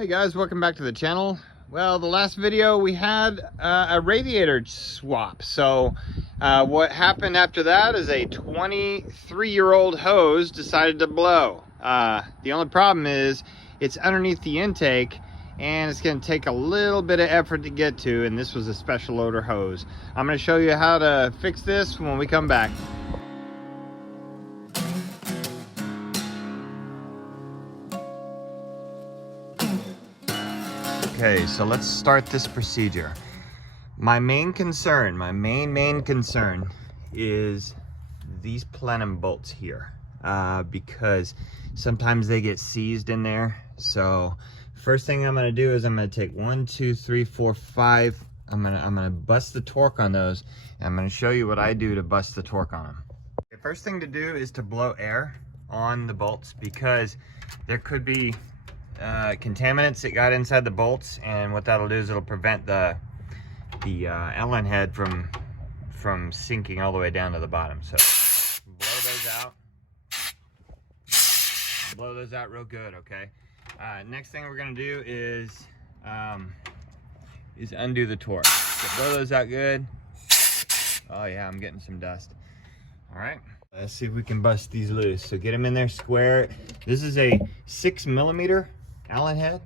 Hey guys, welcome back to the channel. Well, the last video we had a radiator swap. So what happened after that is a 23-year-old hose decided to blow. The only problem is it's underneath the intake and it's going to take a little bit of effort to get to, and this was a special order hose. I'm going to show you how to fix this when we come back. Okay, so let's start this procedure. My main concern is these plenum bolts here, because sometimes they get seized in there. So first thing I'm gonna do is I'm gonna take 1, 2, 3, 4, 5. I'm gonna bust the torque on those, and I'm gonna show you what I do to bust the torque on them. The first thing to do is to blow air on the bolts, because there could be contaminants that got inside the bolts, and what that'll do is it'll prevent the Allen head from sinking all the way down to the bottom. So blow those out real good. Okay, next thing we're gonna do is undo the torque. So blow those out good. Oh yeah, I'm getting some dust. All right, let's see if we can bust these loose. So get them in there square. This is a 6mm Allen head.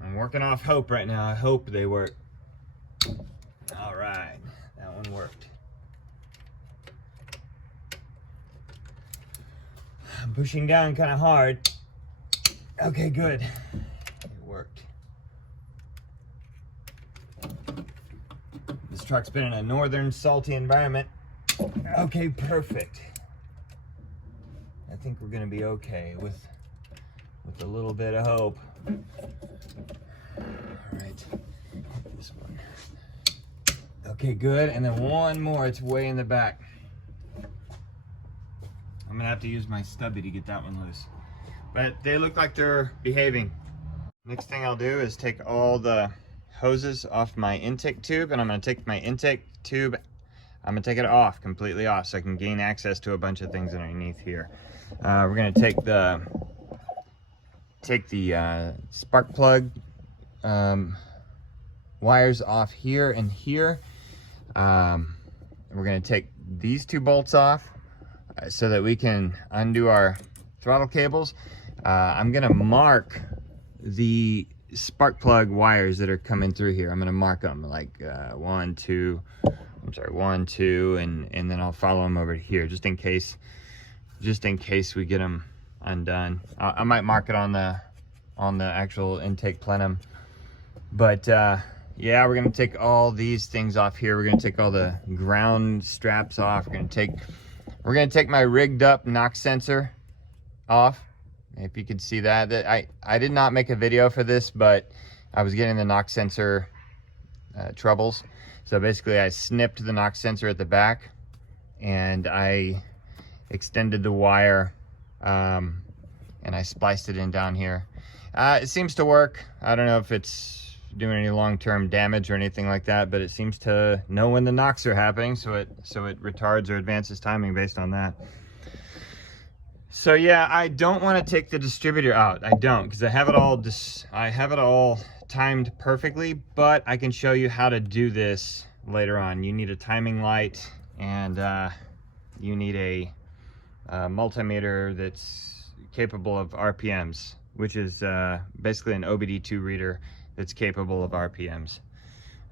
I'm working off hope right now. I hope they work. All right, that one worked. I'm pushing down kind of hard. Okay, good. It worked. This truck's been in a northern salty environment. Okay, perfect. I think we're gonna be okay with a little bit of hope. All right, this one. Okay, good. And then one more. It's way in the back. I'm gonna have to use my stubby to get that one loose. But they look like they're behaving. Next thing I'll do is take all the hoses off my intake tube, and I'm gonna take my intake tube, I'm gonna take it off, completely off, so I can gain access to a bunch of things underneath here. We're gonna take the spark plug wires off here and here. We're going to take these two bolts off so that we can undo our throttle cables. I'm going to mark the spark plug wires that are coming through here. I'm going to mark them like 1, 2, and then I'll follow them over here just in case we get them undone. I might mark it on the actual intake plenum, but yeah, we're gonna take all these things off here. We're gonna take all the ground straps off. We're gonna take my rigged up knock sensor off. If you can see that I did not make a video for this, but I was getting the knock sensor troubles. So basically I snipped the knock sensor at the back, and I extended the wire, and I spliced it in down here. It seems to work. I don't know if it's doing any long-term damage or anything like that, but it seems to know when the knocks are happening, so it retards or advances timing based on that. So yeah, I don't want to take the distributor out. I don't, because I have it all timed perfectly, but I can show you how to do this later on. You need a timing light, and you need a multimeter that's capable of RPMs, which is basically an OBD2 reader that's capable of RPMs.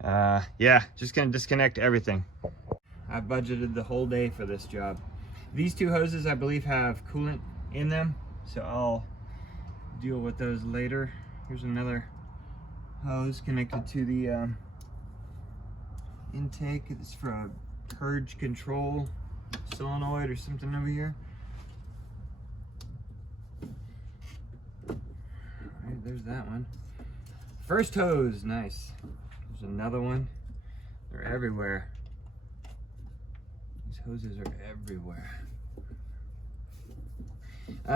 Yeah, just gonna disconnect everything. I budgeted the whole day for this job. These two hoses, I believe, have coolant in them, so I'll deal with those later. Here's another hose connected to the intake. It's for a purge control solenoid or something over here. Alright, there's that one. First hose, nice. There's another one. They're everywhere. These hoses are everywhere.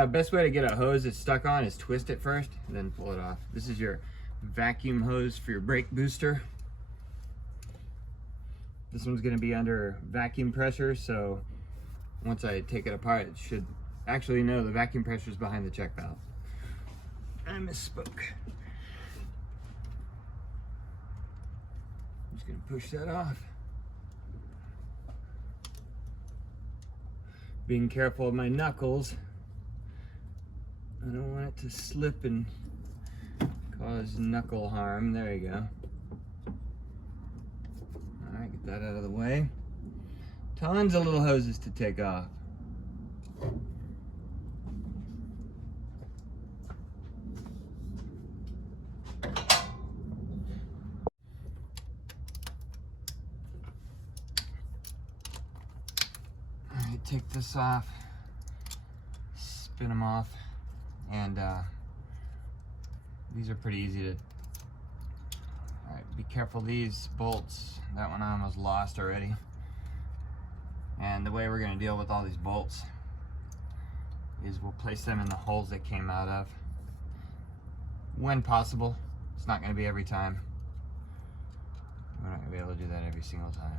Best way to get a hose that's stuck on is twist it first, and then pull it off. This is your vacuum hose for your brake booster. This one's going to be under vacuum pressure, so once I take it apart, it should actually, no, the vacuum pressure is behind the check valve. I misspoke. I'm just gonna push that off. Being careful of my knuckles. I don't want it to slip and cause knuckle harm. There you go. All right, get that out of the way. Tons of little hoses to take off. Alright, take this off, spin them off, and these are pretty easy to... Alright, be careful these bolts. That one I almost lost already. And the way we're going to deal with all these bolts is we'll place them in the holes they came out of. When possible. It's not going to be every time. We're not going to be able to do that every single time.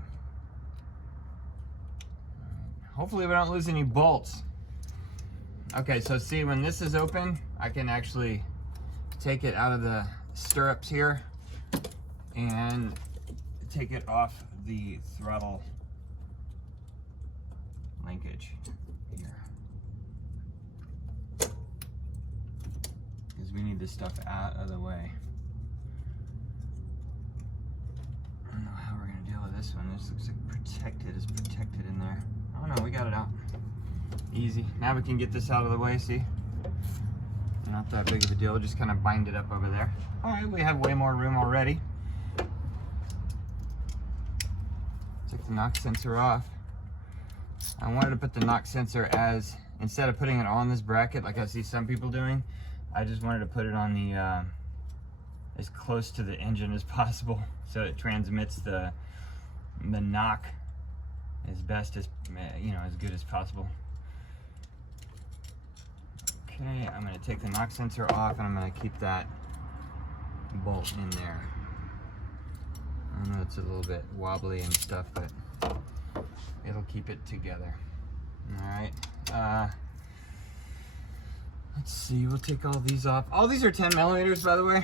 Hopefully we don't lose any bolts. Okay, so see, when this is open, I can actually take it out of the stirrups here and take it off the throttle linkage here, because we need this stuff out of the way. I don't know how we're going to deal with this one. This looks like protected. It's protected in there. Oh no, we got it out. Easy. Now we can get this out of the way, see? Not that big of a deal, just kind of bind it up over there. Alright, we have way more room already. Take the knock sensor off. I wanted to put the knock sensor as, instead of putting it on this bracket like I see some people doing, I just wanted to put it on the, as close to the engine as possible, so it transmits the knock as best as, you know, as good as possible. Okay, I'm going to take the knock sensor off and I'm going to keep that bolt in there. I know it's a little bit wobbly and stuff, but it'll keep it together. Alright, let's see, we'll take all these off. All these are 10 millimeters, by the way,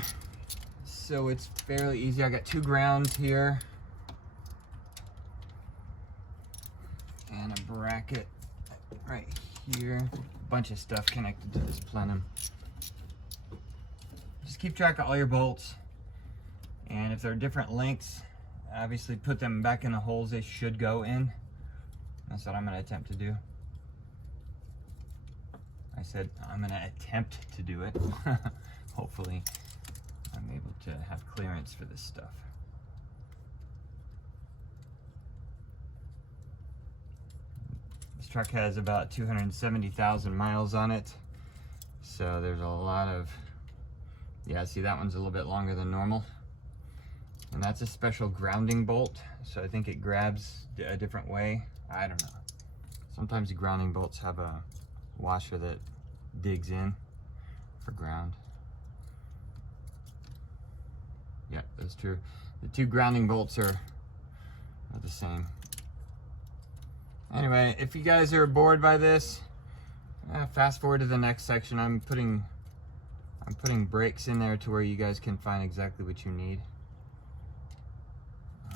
so it's fairly easy. I got 2 grounds here and a bracket right here. A bunch of stuff connected to this plenum. Just keep track of all your bolts, and if they're different lengths, obviously put them back in the holes they should go in. That's what I'm going to attempt to do. I said I'm going to attempt to do it. Hopefully I'm able to have clearance for this stuff. This truck has about 270,000 miles on it, so there's a lot of, yeah, see, that one's a little bit longer than normal, and that's a special grounding bolt, so I think it grabs a different way. I don't know. Sometimes the grounding bolts have a washer that digs in for ground. Yeah, that's true. The 2 grounding bolts are the same. Anyway, if you guys are bored by this, fast forward to the next section. I'm putting breaks in there to where you guys can find exactly what you need.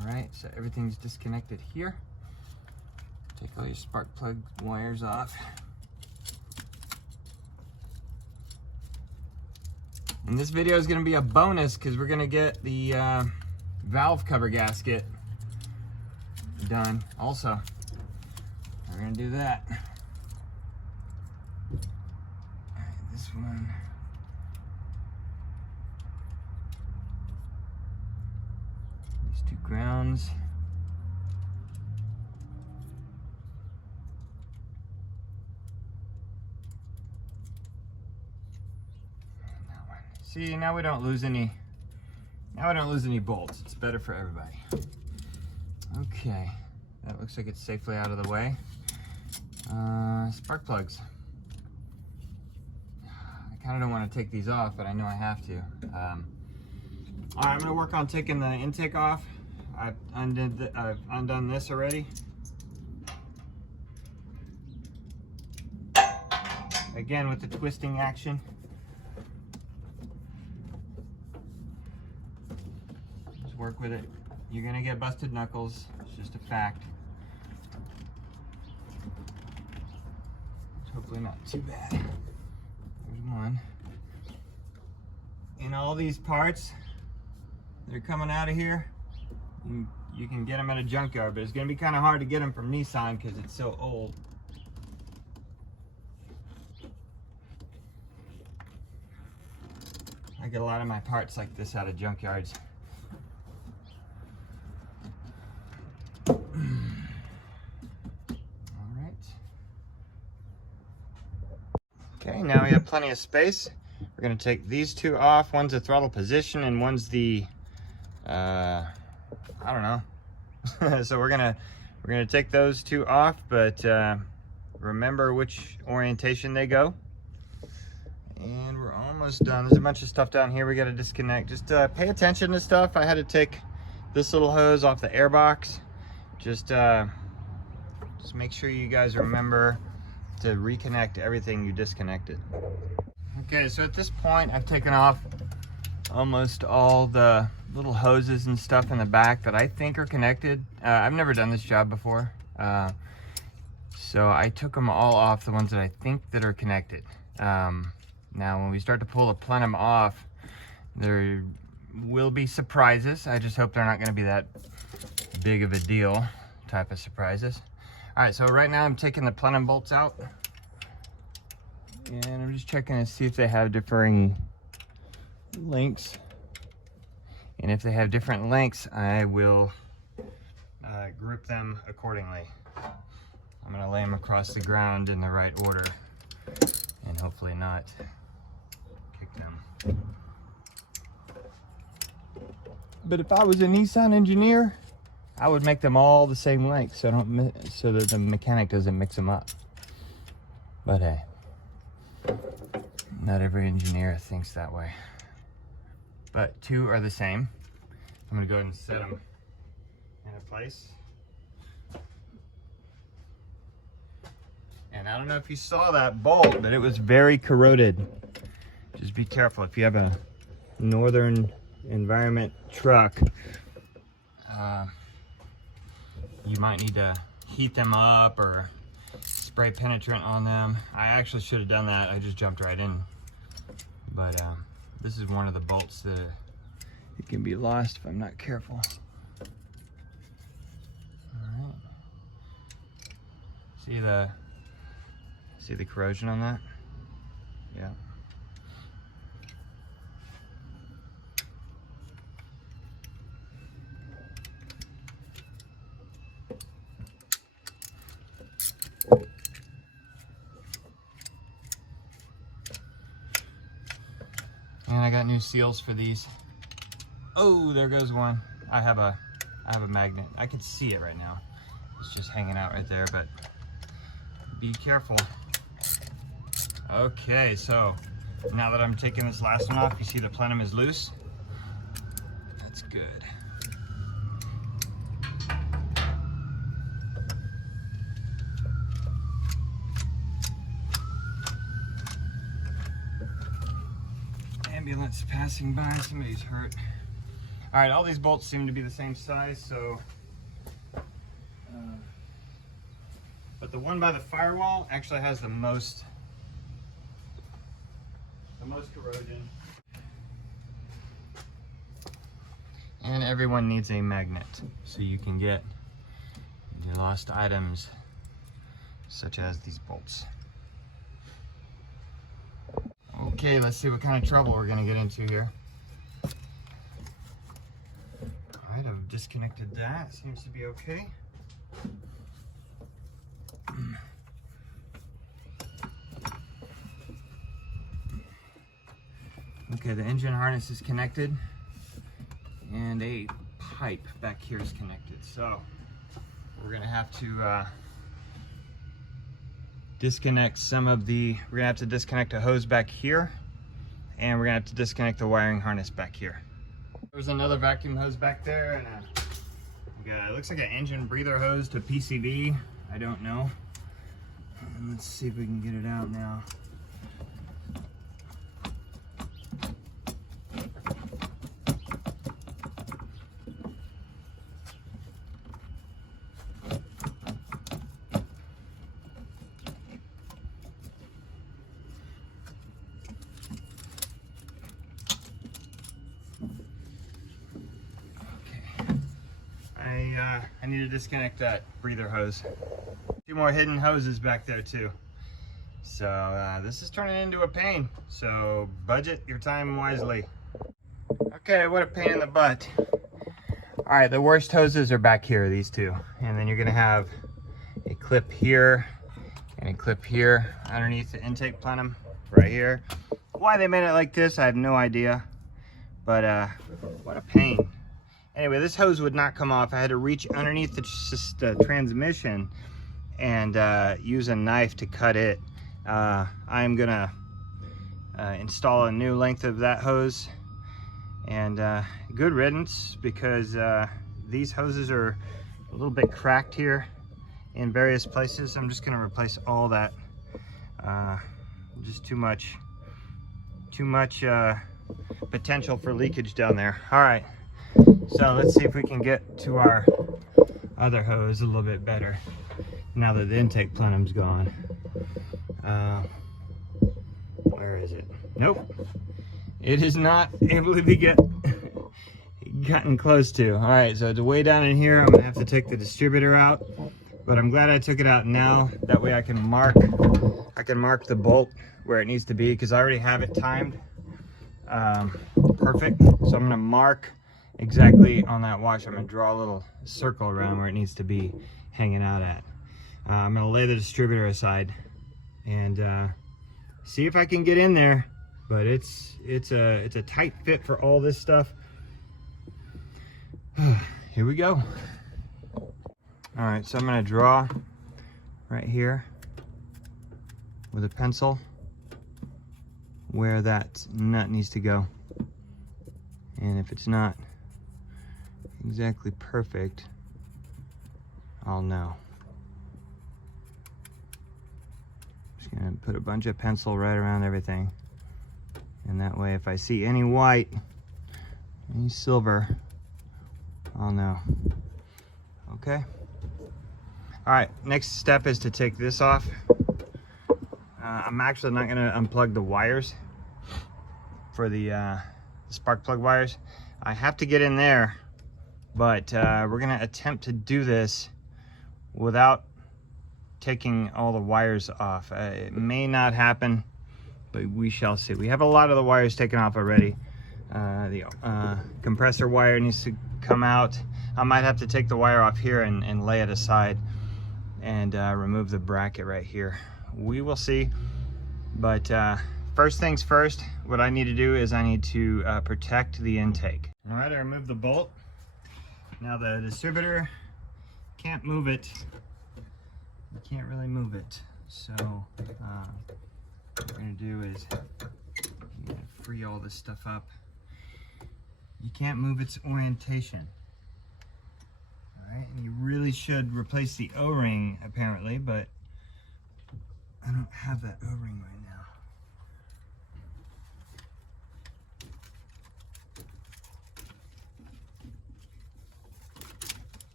Alright, so everything's disconnected here. Take all your spark plug wires off. And this video is going to be a bonus because we're going to get the valve cover gasket done also. We're going to do that. Alright, this one. These 2 grounds. See, now we don't lose any. Now we don't lose any bolts. It's better for everybody. Okay, that looks like it's safely out of the way. Spark plugs. I kind of don't want to take these off, but I know I have to. All right, I'm gonna work on taking the intake off. I've undone this already. Again with the twisting action. work with it. You're gonna get busted knuckles, it's just a fact. Hopefully not too bad. There's one. And all these parts that are coming out of here, you can get them at a junkyard, but it's gonna be kind of hard to get them from Nissan because it's so old. I get a lot of my parts like this out of junkyards. All right. Okay, now we have plenty of space. We're gonna take these two off. One's the throttle position and one's the, I don't know. So we're gonna take those two off, but remember which orientation they go. And we're almost done. There's a bunch of stuff down here we got to disconnect. Just pay attention to stuff. I had to take this little hose off the air box. Just make sure you guys remember to reconnect everything you disconnected. Okay, so at this point I've taken off almost all the little hoses and stuff in the back that I think are connected. I've never done this job before, so I took them all off, the ones that I think that are connected. Now when we start to pull the plenum off, there will be surprises. I just hope they're not going to be that big of a deal type of surprises. All right, so right now I'm taking the plenum bolts out, and I'm just checking to see if they have differing lengths. And if they have different lengths, I will group them accordingly. I'm going to lay them across the ground in the right order and hopefully not kick them. But if I was a Nissan engineer, I would make them all the same length so that the mechanic doesn't mix them up. But hey, not every engineer thinks that way. But two are the same. I'm gonna go ahead and set them in a place. And I don't know if you saw that bolt, but it was very corroded. Just be careful if you have a northern environment truck. You might need to heat them up or spray penetrant on them. I actually should have done that. I just jumped right in. But this is one of the bolts that it can be lost if I'm not careful. All right. See the corrosion on that? Yeah. And I got new seals for these. Oh, there goes one. I have a magnet. I can see it right now. It's just hanging out right there, but be careful. Okay, so now that I'm taking this last one off, you see the plenum is loose. That's good. Ambulance passing by, somebody's hurt. All right, all these bolts seem to be the same size, so but the one by the firewall actually has the most corrosion. And everyone needs a magnet so you can get your lost items such as these bolts. Okay, let's see what kind of trouble we're gonna get into here. All right, I've disconnected that. Seems to be okay. Okay, the engine harness is connected and a pipe back here is connected. So we're gonna have to disconnect we're gonna have to disconnect a hose back here, and we're gonna have to disconnect the wiring harness back here. There's another vacuum hose back there, and it looks like an engine breather hose to PCV. I don't know. And let's see if we can get it out now. need to disconnect that breather hose. 2 more hidden hoses back there too. So this is turning into a pain. So budget your time wisely. Okay, what a pain in the butt. All right, the worst hoses are back here, these 2. And then you're gonna have a clip here and a clip here underneath the intake plenum right here. Why they made it like this, I have no idea. But what a pain. Anyway, this hose would not come off. I had to reach underneath the transmission and use a knife to cut it. I'm gonna install a new length of that hose, and good riddance, because these hoses are a little bit cracked here in various places. I'm just gonna replace all that. Just too much potential for leakage down there. All right, so let's see if we can get to our other hose a little bit better now that the intake plenum's gone. Where is it? Nope, it is not able to be gotten close to. All right, so it's way down in here. I'm gonna have to take the distributor out, but I'm glad I took it out now. That way I can mark the bolt where it needs to be, because I already have it timed perfect. So I'm gonna mark exactly on that washer. I'm gonna draw a little circle around where it needs to be hanging out at. I'm gonna lay the distributor aside and see if I can get in there, but it's a tight fit for all this stuff. Here we go. All right, so I'm gonna draw right here with a pencil where that nut needs to go. And if it's not exactly perfect, I'll know. Just gonna put a bunch of pencil right around everything. And that way, if I see any white, any silver, I'll know. Okay. All right, next step is to take this off. I'm actually not gonna unplug the wires for the spark plug wires. I have to get in there, but we're gonna attempt to do this without taking all the wires off. It may not happen, but we shall see. We have a lot of the wires taken off already. The compressor wire needs to come out. I might have to take the wire off here and lay it aside and remove the bracket right here. We will see. But first things first, what I need to do is I need to protect the intake. All right, I removed the bolt. Now the distributor, can't move it. You can't really move it. So what we're gonna do is I'm gonna free all this stuff up. You can't move its orientation. All right, and you really should replace the O-ring apparently, but I don't have that O-ring right now.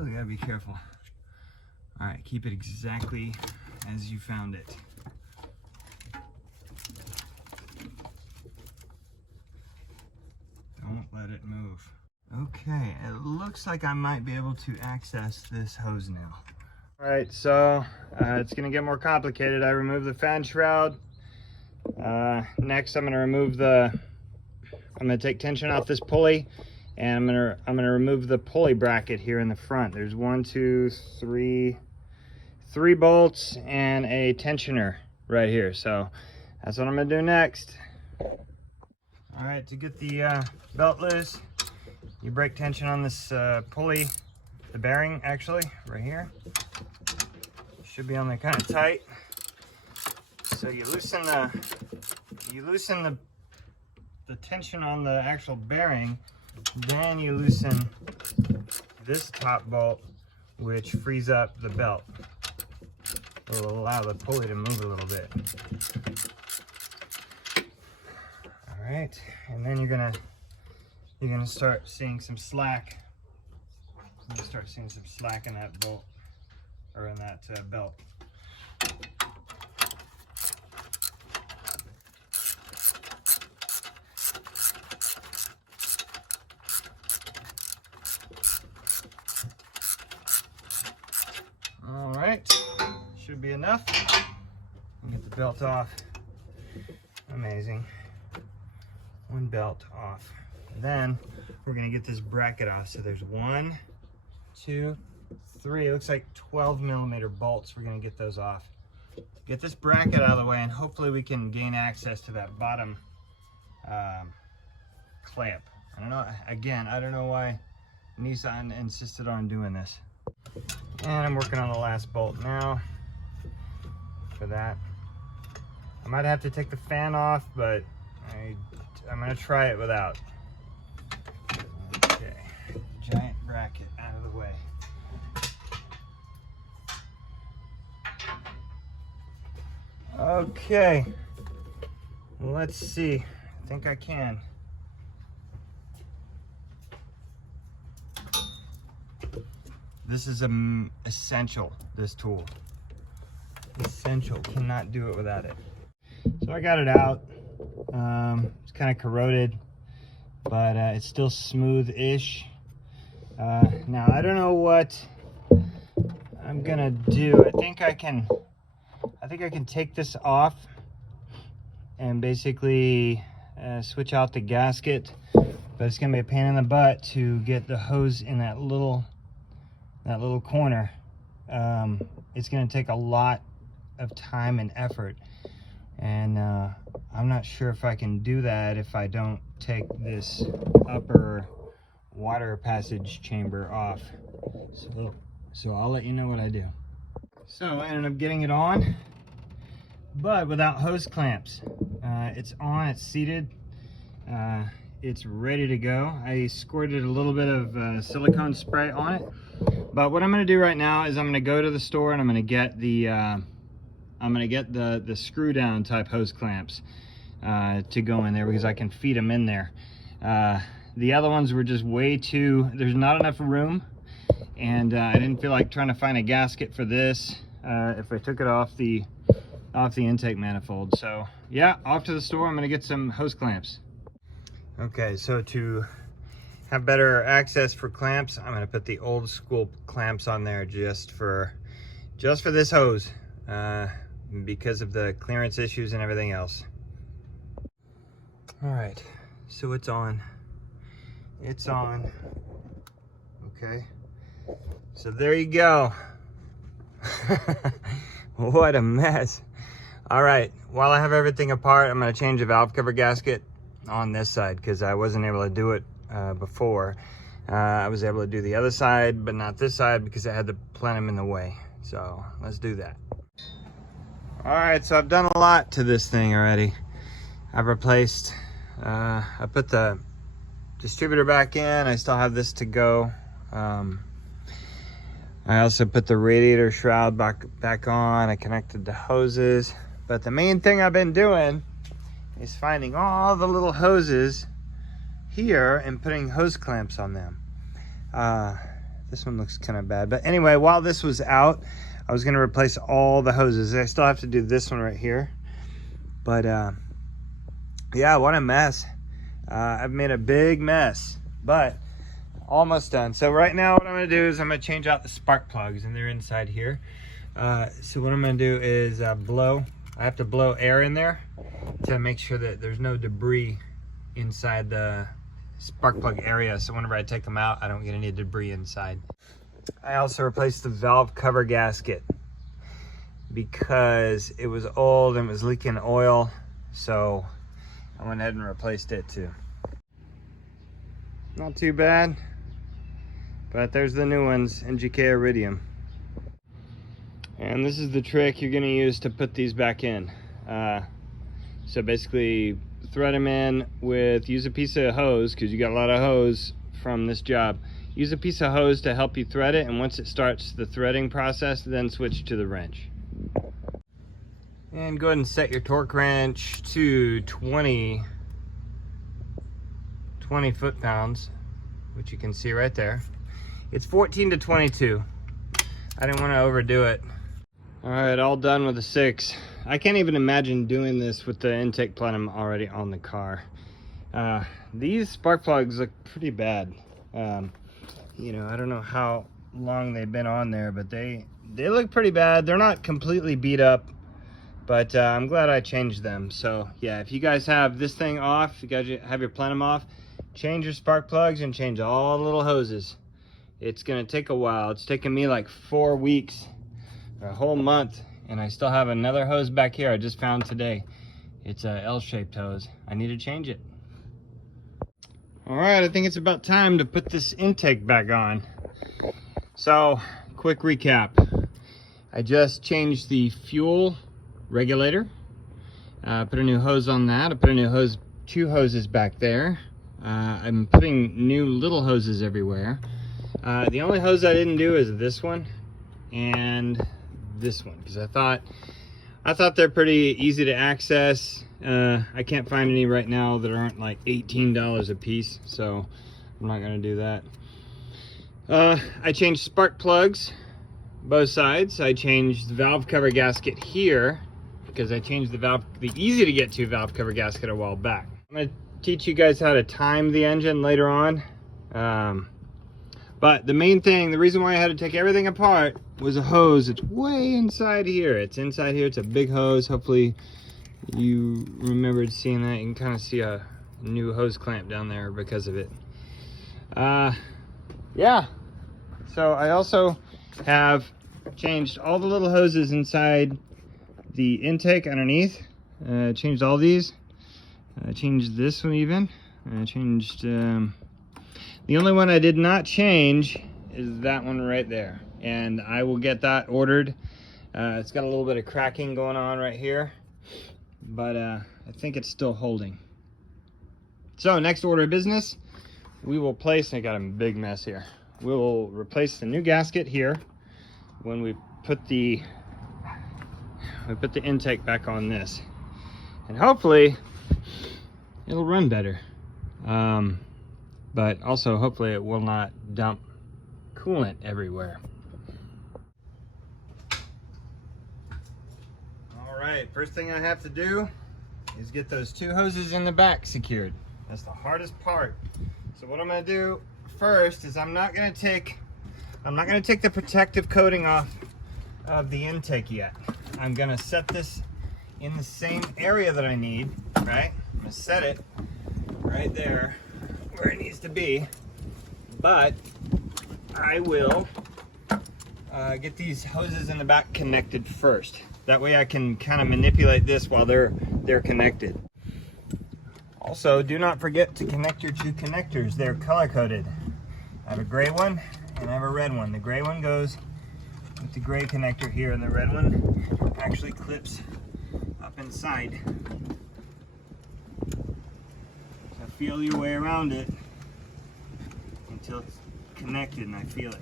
Oh, you gotta be careful. All right, keep it exactly as you found it. Don't let it move. Okay, it looks like I might be able to access this hose now. All right, so it's gonna get more complicated. I removed the fan shroud. Next, I'm gonna take tension off this pulley, and I'm gonna remove the pulley bracket here in the front. There's 3 bolts and a tensioner right here. So that's what I'm gonna do next. All right, to get the belt loose, you break tension on this pulley, the bearing actually, right here. Should be on there kind of tight. So you loosen the tension on the actual bearing, then you loosen this top bolt, which frees up the belt. It will allow the pulley to move a little bit. All right, and then you're gonna start seeing some slack. You're gonna start seeing some slack in that bolt, or in that belt. right, should be enough. Get the belt off. Amazing. One belt off. And then we're gonna get this bracket off. So there's 1, 2, 3. It looks like 12mm bolts. We're gonna get those off. Get this bracket out of the way, and hopefully we can gain access to that bottom clamp. I don't know. Again, I don't know why Nissan insisted on doing this. And I'm working on the last bolt now for that. I might have to take the fan off, but I'm gonna try it without. Okay, giant bracket out of the way. Okay, let's see. I think I can. This is essential, this tool. Essential, cannot do it without it. So I got it out. It's kind of corroded, but it's still smooth-ish. Now I don't know what I'm gonna do. I think I can take this off and basically switch out the gasket, but it's gonna be a pain in the butt to get the hose in that little corner. It's gonna take a lot of time and effort, and I'm not sure if I can do that if I don't take this upper water passage chamber off. So I'll let you know what I do. So I ended up getting it on, but without hose clamps. It's on, it's seated, it's ready to go. I squirted a little bit of silicone spray on it, but what I'm going to do right now is I'm going to go to the store and I'm going to get the screw down type hose clamps to go in there, because I can feed them in there. The other ones were just way too, there's not enough room, and I didn't feel like trying to find a gasket for this if I took it off the intake manifold. So yeah, off to the store. I'm gonna get some hose clamps. Okay, so to have better access for clamps, I'm gonna put the old school clamps on there just for this hose, because of the clearance issues and everything else. All right, so it's on. It's on. Okay, so there you go. What a mess. All right, while I have everything apart, I'm going to change the valve cover gasket on this side, because I wasn't able to do it before. I was able to do the other side, but not this side because I had the plenum in the way. So let's do that. All right, so I've done a lot to this thing already. I've replaced, I put the distributor back in. I still have this to go. I also put the radiator shroud back on. I connected the hoses. But the main thing I've been doing is finding all the little hoses here and putting hose clamps on them. This one looks kind of bad. But anyway, while this was out, I was going to replace all the hoses. I still have to do this one right here. But yeah, what a mess. I've made a big mess, but almost done. So right now what I'm going to do is I'm going to change out the spark plugs, and they're inside here. So what I'm going to do is I have to blow air in there to make sure that there's no debris inside the spark plug area, so whenever I take them out, I don't get any debris inside. I also replaced the valve cover gasket because it was old and it was leaking oil, so I went ahead and replaced it too. Not too bad, but there's the new ones, NGK Iridium. And this is the trick you're going to use to put these back in. So basically thread them in with, use a piece of hose, because you got a lot of hose from this job. Use a piece of hose to help you thread it, and once it starts the threading process, then switch to the wrench. And go ahead and set your torque wrench to 20 foot-pounds, which you can see right there. It's 14 to 22. I didn't want to overdo it. All right, all done with the 6. I can't even imagine doing this with the intake plenum already on the car. These spark plugs look pretty bad. You know, I don't know how long they've been on there, but they look pretty bad. They're not completely beat up, but I'm glad I changed them. So yeah, if you guys have this thing off, if you guys have your Plenum off, change your spark plugs and change all the little hoses. It's gonna take a while. It's taken me like 4 weeks, or a whole month, and I still have another hose back here I just found today. It's a L-shaped hose. I need to change it. All right, I think it's about time to put this intake back on. So, quick recap. I just changed the fuel regulator. Put a new hose on that. I put a new hose, 2 hoses back there. I'm putting new little hoses everywhere. The only hose I didn't do is this one and this one, because I thought they're pretty easy to access. I can't find any right now that aren't like $18 a piece, so I'm not gonna do that. I changed spark plugs, both sides. I changed the valve cover gasket here, because I changed the easy to get to valve cover gasket a while back. I'm gonna teach you guys how to time the engine later on. But the main thing, the reason why I had to take everything apart was a hose. It's way inside here. It's inside here. It's a big hose. Hopefully you remembered seeing that. You can kind of see a new hose clamp down there because of it. Yeah. So I also have changed all the little hoses inside the intake underneath. Changed all these. I changed this one even. I changed... the only one I did not change is that one right there, and I will get that ordered. It's got a little bit of cracking going on right here, but I think it's still holding. So next order of business, we will place, I got a big mess here. We will replace the new gasket here when we put the intake back on this, and hopefully it'll run better. But also hopefully it will not dump coolant everywhere. All right, first thing I have to do is get those 2 hoses in the back secured. That's the hardest part. So what I'm gonna do first is I'm not gonna take the protective coating off of the intake yet. I'm gonna set this in the same area that I need, right? I'm gonna set it right there where it needs to be, but I will get these hoses in the back connected first. That way I can kind of manipulate this while they're connected. Also, do not forget to connect your 2 connectors. They're color coded. I have a gray one and I have a red one. The gray one goes with the gray connector here, and the red one actually clips up inside. Feel your way around it until it's connected and I feel it.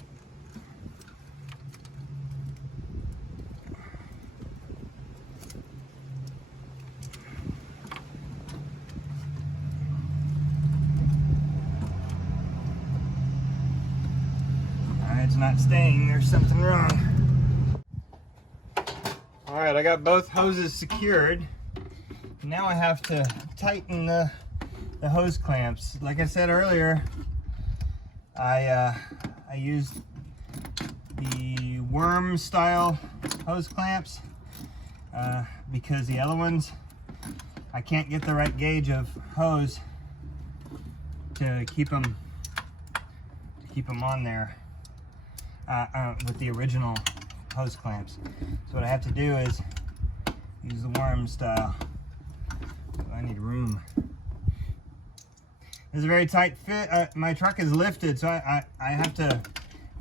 It's not staying, there's something wrong. Alright, I got both hoses secured. Now I have to tighten the hose clamps. Like I said earlier, I used the worm style hose clamps because the other ones I can't get the right gauge of hose to keep them on there with the original hose clamps. So what I have to do is use the worm style. So I need room. It's a very tight fit. My truck is lifted, so I have to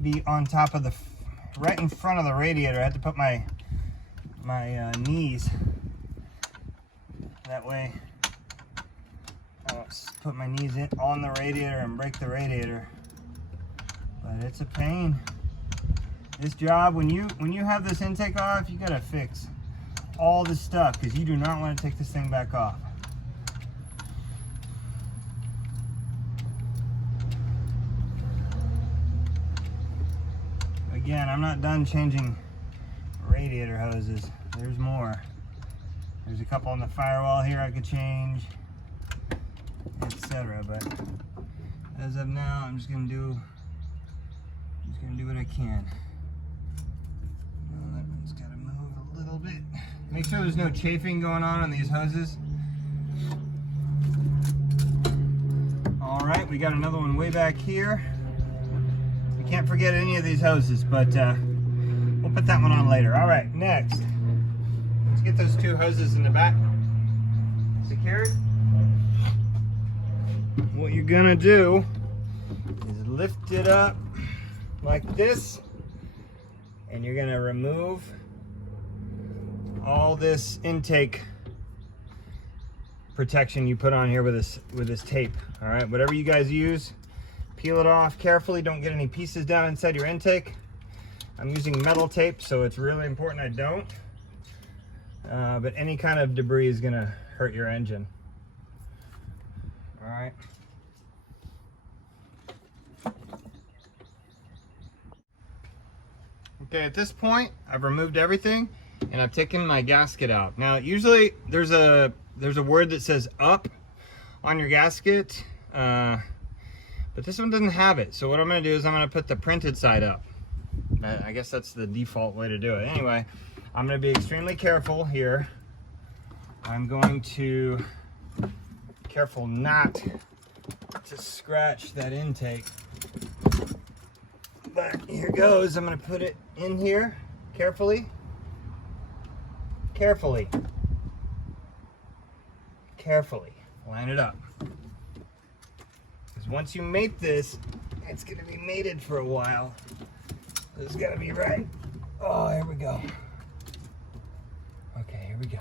be on top of right in front of the radiator. I have to put my knees. That way, I'll put my knees on the radiator and break the radiator. But it's a pain. This job, when you have this intake off, you gotta fix all this stuff because you do not want to take this thing back off. Again, I'm not done changing radiator hoses. There's more. There's a couple on the firewall here I could change, etc. But as of now, I'm just gonna do Just gonna do what I can. Oh, that one's gotta move a little bit. Make sure there's no chafing going on these hoses. All right, we got another one way back here. We can't forget any of these hoses, but we'll put that one on later. All right, next. Let's get those two hoses in the back secured. What you're gonna do is lift it up like this, and you're gonna remove all this intake protection you put on here with this tape. All right, whatever you guys use, peel it off carefully. Don't get any pieces down inside your intake. I'm using metal tape, so it's really important I don't. But any kind of debris is gonna hurt your engine. All right. Okay, at this point, I've removed everything and I've taken my gasket out. Now, usually there's a word that says up on your gasket, but this one doesn't have it. So what I'm gonna do is I'm gonna put the printed side up. I guess that's the default way to do it. Anyway, I'm gonna be extremely careful here. I'm going to be careful not to scratch that intake. But here goes. I'm gonna put it in here carefully. Carefully. Line it up. Because once you mate this, it's gonna be mated for a while. It's gotta be right. Oh, here we go. Okay, here we go.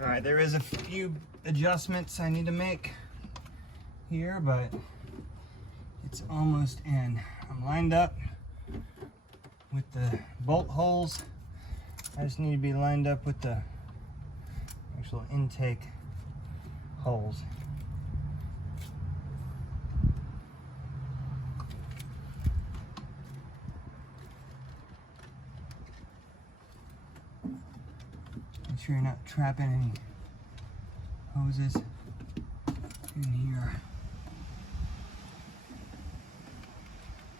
All right, there is a few adjustments I need to make here, but it's almost in. I'm lined up with the bolt holes. I just need to be lined up with the actual intake holes. Make sure you're not trapping any hoses in here.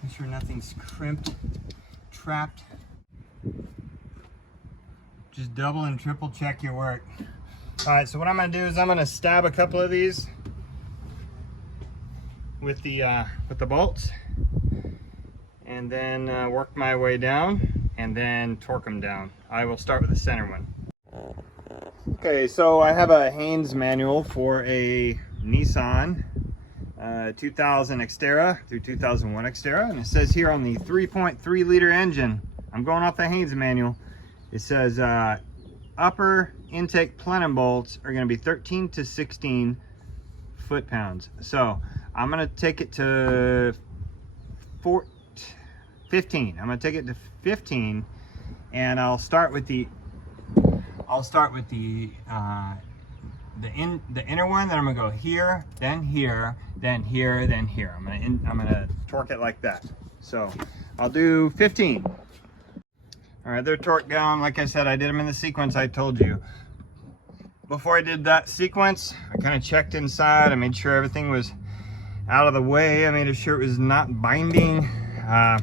Make sure nothing's crimped, trapped. Just double and triple check your work. All right, so what I'm gonna do is I'm gonna stab a couple of these with the bolts, and then work my way down, and then torque them down. I will start with the center one. Okay, so I have a Haynes manual for a Nissan 2000 Xterra through 2001 Xterra, and it says here on the 3.3 liter engine, I'm going off the Haynes manual, it says upper intake plenum bolts are going to be 13 to 16 foot-pounds. So I'm going to take it to 15. I'm going to take it to 15, and I'll start with the inner one. Then I'm gonna go here, then here, then here, then here. I'm gonna torque it like that. So I'll do 15. All right, they're torqued down. Like I said, I did them in the sequence I told you. Before I did that sequence, I kind of checked inside. I made sure everything was out of the way. I made sure it was not binding. I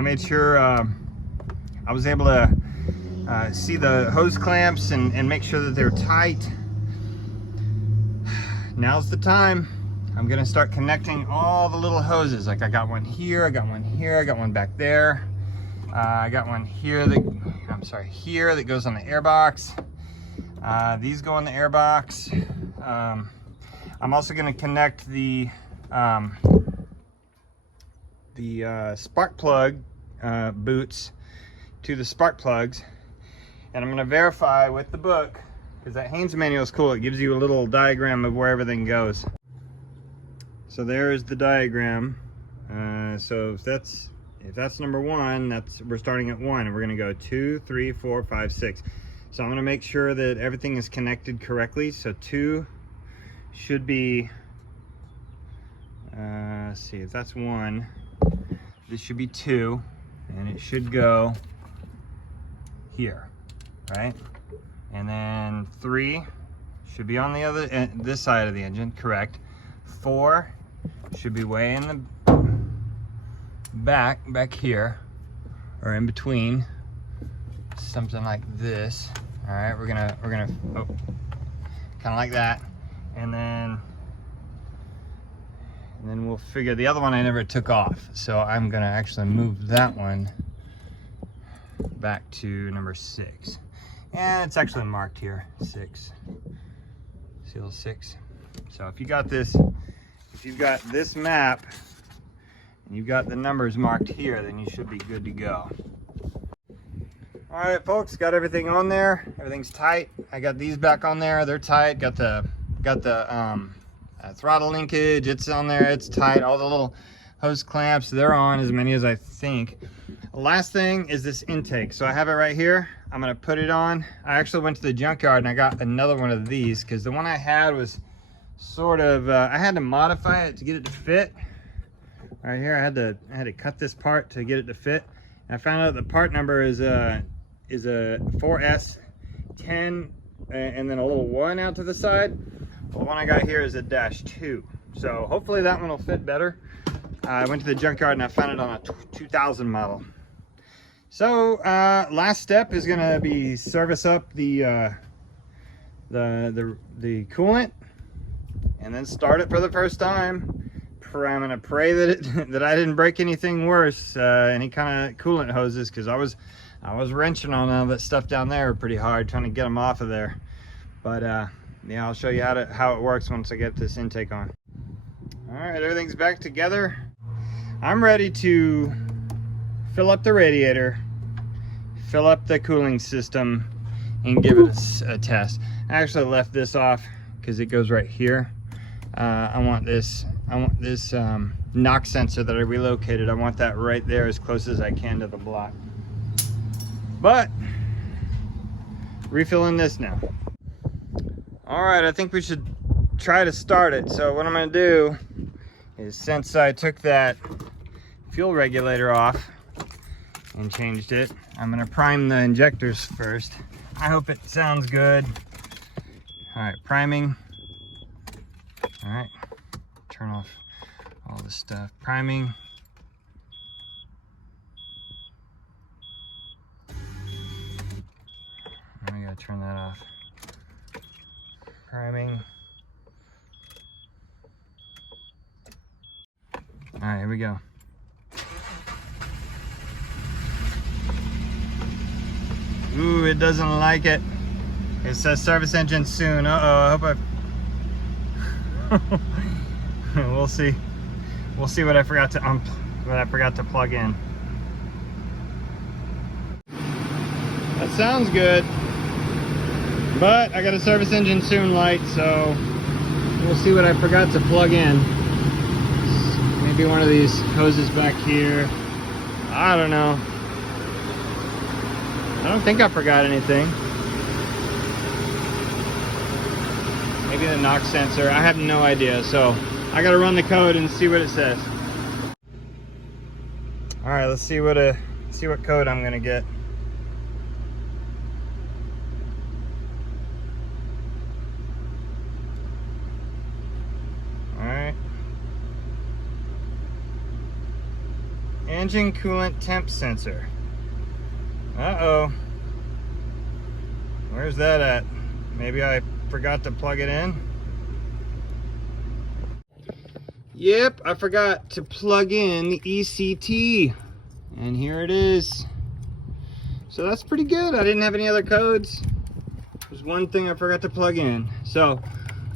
made sure I was able to see the hose clamps and make sure that they're tight. Now's the time. I'm gonna start connecting all the little hoses. Like I got one here, I got one here, I got one back there. I got one here here that goes on the airbox. These go on the airbox. I'm also gonna connect the spark plug boots to the spark plugs. And I'm going to verify with the book, because that Haynes manual is cool. It gives you a little diagram of where everything goes. So there's the diagram. So if that's number one, we're starting at 1, and we're going to go 2, 3, 4, 5, 6. So I'm going to make sure that everything is connected correctly. So 2 should be, let's see, if that's 1, this should be 2, and it should go here. Right, and then 3 should be on the other this side of the engine, correct. 4 should be way in the back here, or in between, something like this. All right, we're gonna kind of like that, and then we'll figure the other one I never took off, so I'm gonna actually move that one back to number 6, and it's actually marked here, 6, seal 6. So if you've got this map and you've got the numbers marked here, then you should be good to go. All right, folks, got everything on there. Everything's tight. I got these back on there. They're tight. Got the throttle linkage. It's on there. It's tight. All the little hose clamps, they're on, as many as I think. The last thing is this intake. So I have it right here. I'm gonna put it on. I actually went to the junkyard and I got another one of these because the one I had was sort of, I had to modify it to get it to fit. Right here, I had to cut this part to get it to fit. And I found out the part number is a 4S10 and then a little 1 out to the side. Well, the one I got here is a -2. So hopefully that one will fit better. I went to the junkyard and I found it on a 2000 model. So last step is gonna be service up the coolant and then start it for the first time. I'm gonna pray that I didn't break anything worse, any kind of coolant hoses, because I was wrenching on all that stuff down there pretty hard trying to get them off of there. But yeah, I'll show you how it works once I get this intake on. All right, everything's back together. I'm ready to fill up the radiator, fill up the cooling system, and give it a test. I actually left this off because it goes right here. I want this knock sensor that I relocated. I want that right there as close as I can to the block. But refilling this now. All right, I think we should try to start it. So what I'm gonna do is, since I took that fuel regulator off and changed it, I'm gonna prime the injectors first. I hope it sounds good. All right, priming. All right, turn off all this stuff. Priming. I gotta turn that off. Priming. All right, here we go. Ooh, it doesn't like it. It says service engine soon. Uh-oh, I hope we'll see. We'll see what I forgot to plug in. That sounds good. But I got a service engine soon light, so we'll see what I forgot to plug in. Maybe one of these hoses back here. I don't know. I don't think I forgot anything. Maybe the knock sensor. I have no idea. So I gotta run the code and see what it says. All right, let's see what code I'm gonna get. All right. Engine coolant temp sensor. Uh-oh. Where's that at? Maybe I forgot to plug it in. Yep, I forgot to plug in the ECT. And here it is. So that's pretty good. I didn't have any other codes. There's one thing I forgot to plug in. So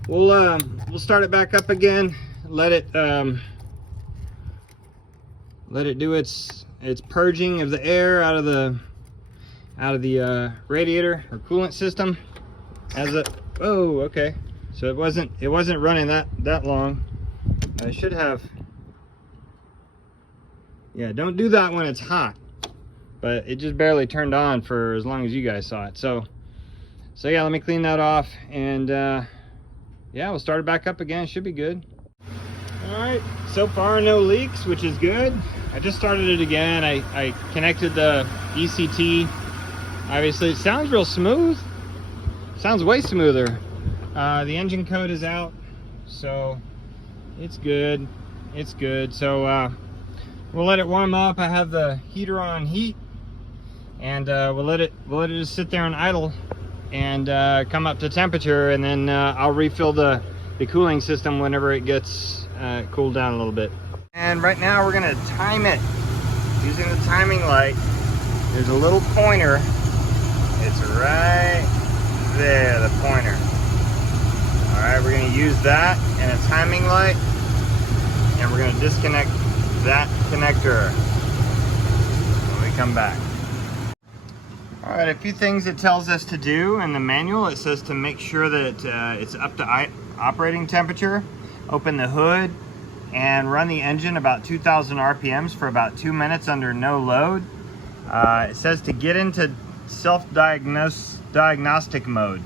we'll start it back up again. Let it do its purging of the air out of the radiator or coolant system. Oh, okay. So it wasn't running that long. I should have. Yeah, don't do that when it's hot. But it just barely turned on for as long as you guys saw it. So yeah, let me clean that off, and yeah, we'll start it back up again. It should be good. All right, so far no leaks, which is good. I just started it again. I connected the ECT. Obviously, it sounds real smooth. Sounds way smoother. The engine code is out, so It's good. It's good. So we'll let it warm up. I have the heater on heat, and we'll let it just sit there and idle and come up to temperature, and then I'll refill the cooling system whenever it gets cooled down a little bit. And right now we're gonna time it using the timing light. There's a little pointer. It's right there, the pointer. All right, we're gonna use that and a timing light, and we're gonna disconnect that connector when we come back. All right, a few things it tells us to do in the manual. It says to make sure that it's up to operating temperature, open the hood, and run the engine about 2,000 RPMs for about 2 minutes under no load. It says to get into self-diagnostic mode.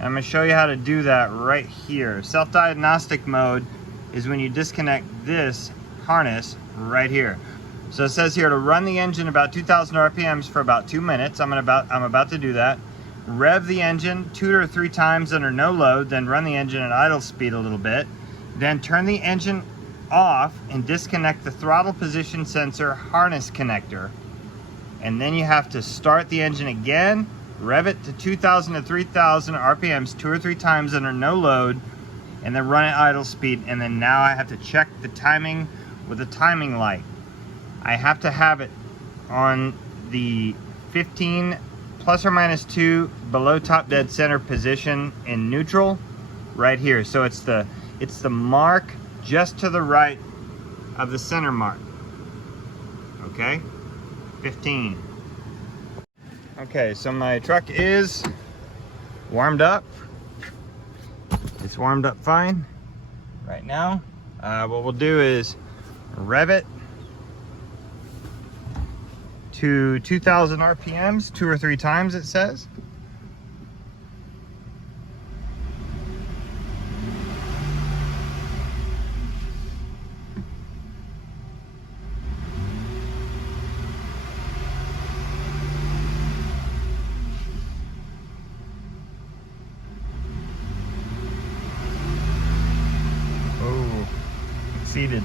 I'm going to show you how to do that right here. Self-diagnostic mode is when you disconnect this harness right here. So it says here to run the engine about 2,000 RPMs for about 2 minutes. I'm about to do that. Rev the engine 2 or 3 times under no load, then run the engine at idle speed a little bit. Then turn the engine off and disconnect the throttle position sensor harness connector. And then you have to start the engine again, rev it to 2,000 to 3,000 RPMs 2 or 3 times under no load, and then run at idle speed. And then now I have to check the timing with a timing light. I have to have it on the 15 plus or minus 2 below top dead center position in neutral right here. So it's the mark just to the right of the center mark. Okay, 15. Okay, so my truck is warmed up. It's warmed up fine right now. What we'll do is rev it to 2,000 RPMs 2 or 3 times, it says. Oh, exceeded.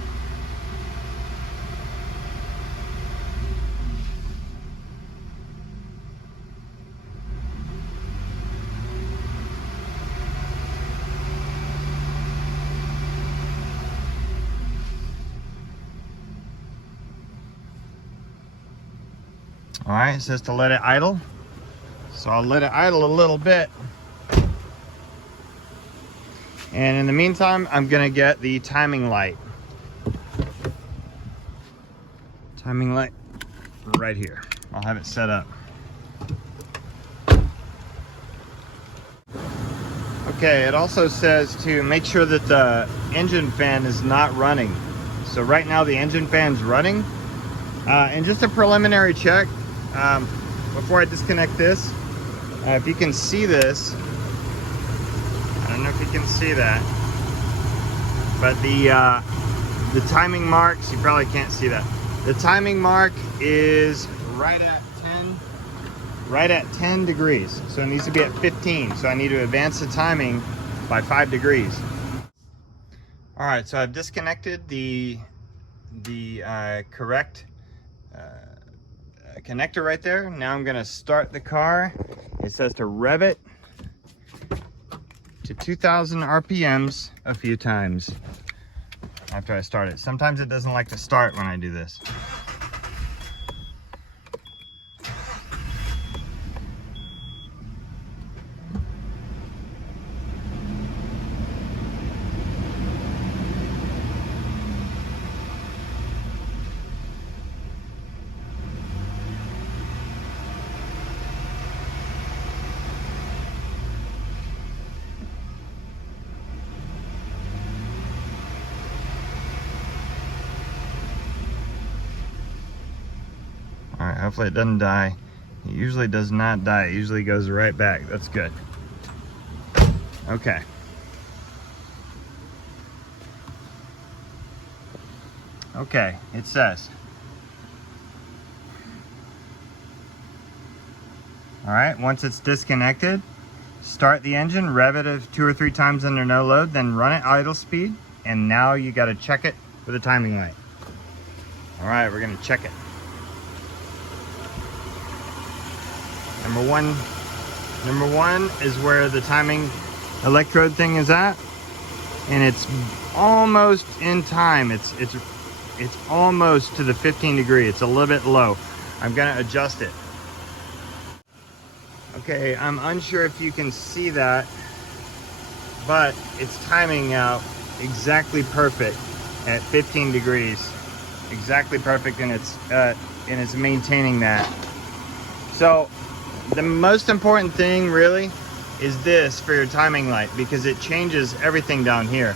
All right, it says to let it idle. So I'll let it idle a little bit. And in the meantime, I'm gonna get the timing light. Timing light right here. I'll have it set up. Okay, it also says to make sure that the engine fan is not running. So right now the engine fan's running. And just a preliminary check, before I disconnect this, if you can see this, I don't know if you can see that, but the timing marks, you probably can't see that. The timing mark is right at 10 degrees. So it needs to be at 15. So I need to advance the timing by 5 degrees. All right, so I've disconnected the correct connector right there. Now I'm gonna start the car. It says to rev it to 2,000 RPMs a few times after I start it. Sometimes it doesn't like to start when I do this. All right, hopefully it doesn't die. It usually does not die. It usually goes right back. That's good. Okay. Okay, it says. All right, once it's disconnected, start the engine, rev it 2 or 3 times under no load, then run at idle speed. and now you got to check it with a timing light. All right, we're gonna check it. Number one is where the timing electrode thing is at, and it's almost in time. It's almost to the 15 degree. It's a little bit low. I'm gonna adjust it. Okay, I'm unsure if you can see that, but it's timing out exactly perfect at 15 degrees. Exactly perfect, and it's maintaining that. So the most important thing really is this for your timing light, because it changes everything down here.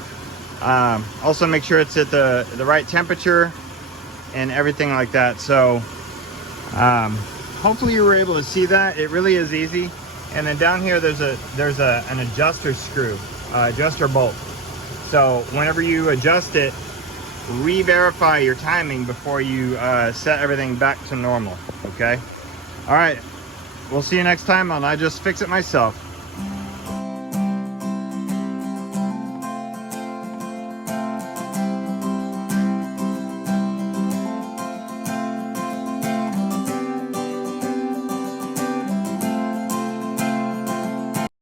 Also make sure it's at the right temperature and everything like that. So hopefully you were able to see that. It really is easy. And then down here there's an adjuster screw, adjuster bolt. So whenever you adjust it, re-verify your timing before you set everything back to normal. Okay, all right, we'll see you next time on I Just Fix It Myself.